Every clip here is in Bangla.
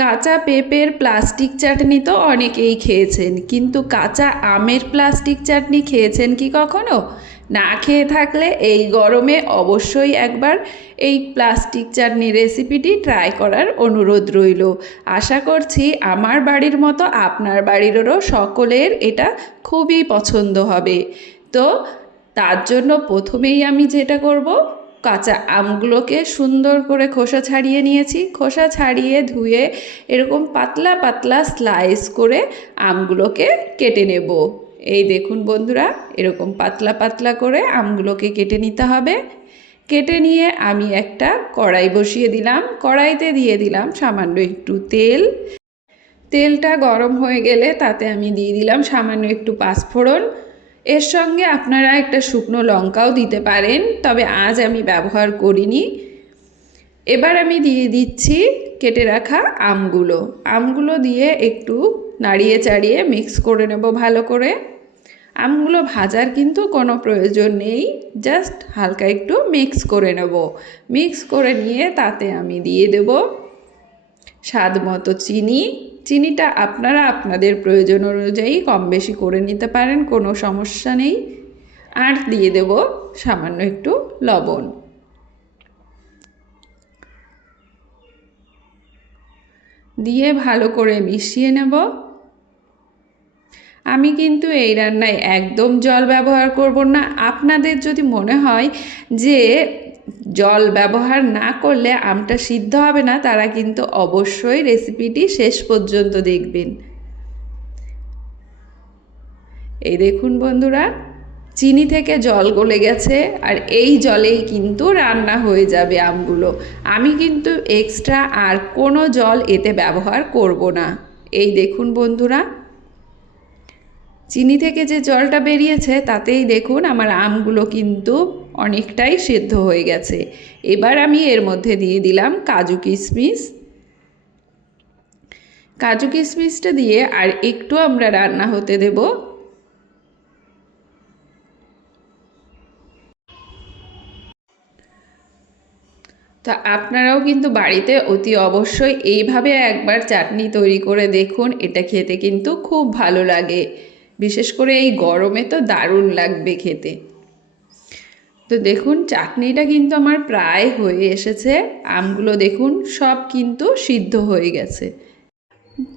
কাঁচা পেঁপের প্লাস্টিক চাটনি তো অনেকেই খেয়েছেন, কিন্তু কাঁচা আমের প্লাস্টিক চাটনি খেয়েছেন কি কখনো? না খেয়ে থাকলে এই গরমে অবশ্যই একবার এই প্লাস্টিক চাটনি রেসিপিটি ট্রাই করার অনুরোধ রইল। আশা করছি আমার বাড়ির মতো আপনার বাড়িরও সকলের এটা খুবই পছন্দ হবে। তো তার জন্য প্রথমেই আমি যেটা করব, কাঁচা আমগুলোকে সুন্দর করে খোসা ছাড়িয়ে নিয়েছি। খোসা ছাড়িয়ে ধুয়ে এরকম পাতলা পাতলা স্লাইস করে আমগুলোকে কেটে নেব। এই দেখুন বন্ধুরা, এরকম পাতলা পাতলা করে আমগুলোকে কেটে নিতে হবে। কেটে নিয়ে আমি একটা কড়াই বসিয়ে দিলাম। কড়াইতে দিয়ে দিলাম সামান্য একটু তেল। তেলটা গরম হয়ে গেলে তাতে আমি দিয়ে দিলাম সামান্য একটু পাঁচফোড়ন। এর সঙ্গে আপনারা একটা শুকনো লঙ্কাও দিতে পারেন, তবে আজ আমি ব্যবহার করিনি। এবার আমি দিয়ে দিচ্ছি কেটে রাখা আমগুলো। আমগুলো দিয়ে একটু নাড়িয়ে চাড়িয়ে মিক্স করে নেব ভালো করে। আমগুলো ভাজার কিন্তু কোনো প্রয়োজন নেই, জাস্ট হালকা একটু মিক্স করে নেব। মিক্স করে নিয়ে তাতে আমি দিয়ে দেব স্বাদ মতো চিনি। চিনিটা আপনারা আপনাদের প্রয়োজন অনুযায়ী কম বেশি করে নিতে পারেন, কোনো সমস্যা নেই। আর দিয়ে দেব সামান্য একটু লবণ। দিয়ে ভালো করে মিশিয়ে নেব। আমি কিন্তু এই রান্নায় একদম জল ব্যবহার করব না। আপনাদের যদি মনে হয় যে জল ব্যবহার না করলে আমটা সিদ্ধ হবে না, তারা কিন্তু অবশ্যই রেসিপিটি শেষ পর্যন্ত দেখবেন। এই দেখুন বন্ধুরা, চিনি থেকে জল গলে গেছে, আর এই জলেই কিন্তু রান্না হয়ে যাবে আমগুলো। আমি কিন্তু এক্সট্রা আর কোনো জল এতে ব্যবহার করব না। এই দেখুন বন্ধুরা, চিনি থেকে যে জলটা বেরিয়েছে তাতেই দেখুন আমার আমগুলো কিন্তু অনেকটাই সিদ্ধ হয়ে গেছে। এবার আমি এর মধ্যে দিয়ে দিলাম কাজু কিশমিশ। কাজু কিশমিশটা দিয়ে আর একটু আমরা রান্না হতে দেব। তা আপনারাও কিন্তু বাড়িতে অতি অবশ্যই এইভাবে একবার চাটনি তৈরি করে দেখুন। এটা খেতে কিন্তু খুব ভালো লাগে, বিশেষ করে এই গরমে তো দারুণ লাগবে খেতে। তো দেখুন চাটনিটা কিন্তু আমার প্রায় হয়ে এসেছে। আমগুলো দেখুন সব কিন্তু সিদ্ধ হয়ে গেছে।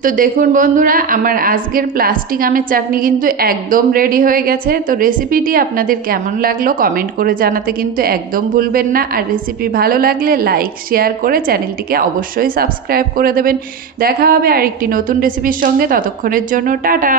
তো দেখুন বন্ধুরা, আমার আজকের প্লাস্টিক আমের চাটনি কিন্তু একদম রেডি হয়ে গেছে। তো রেসিপিটি আপনাদের কেমন লাগলো কমেন্ট করে জানাতে কিন্তু একদম ভুলবেন না। আর রেসিপি ভালো লাগলে লাইক শেয়ার করে চ্যানেলটিকে অবশ্যই সাবস্ক্রাইব করে দেবেন। দেখা হবে আরেকটি নতুন রেসিপির সঙ্গে, ততক্ষণের জন্য টাটা।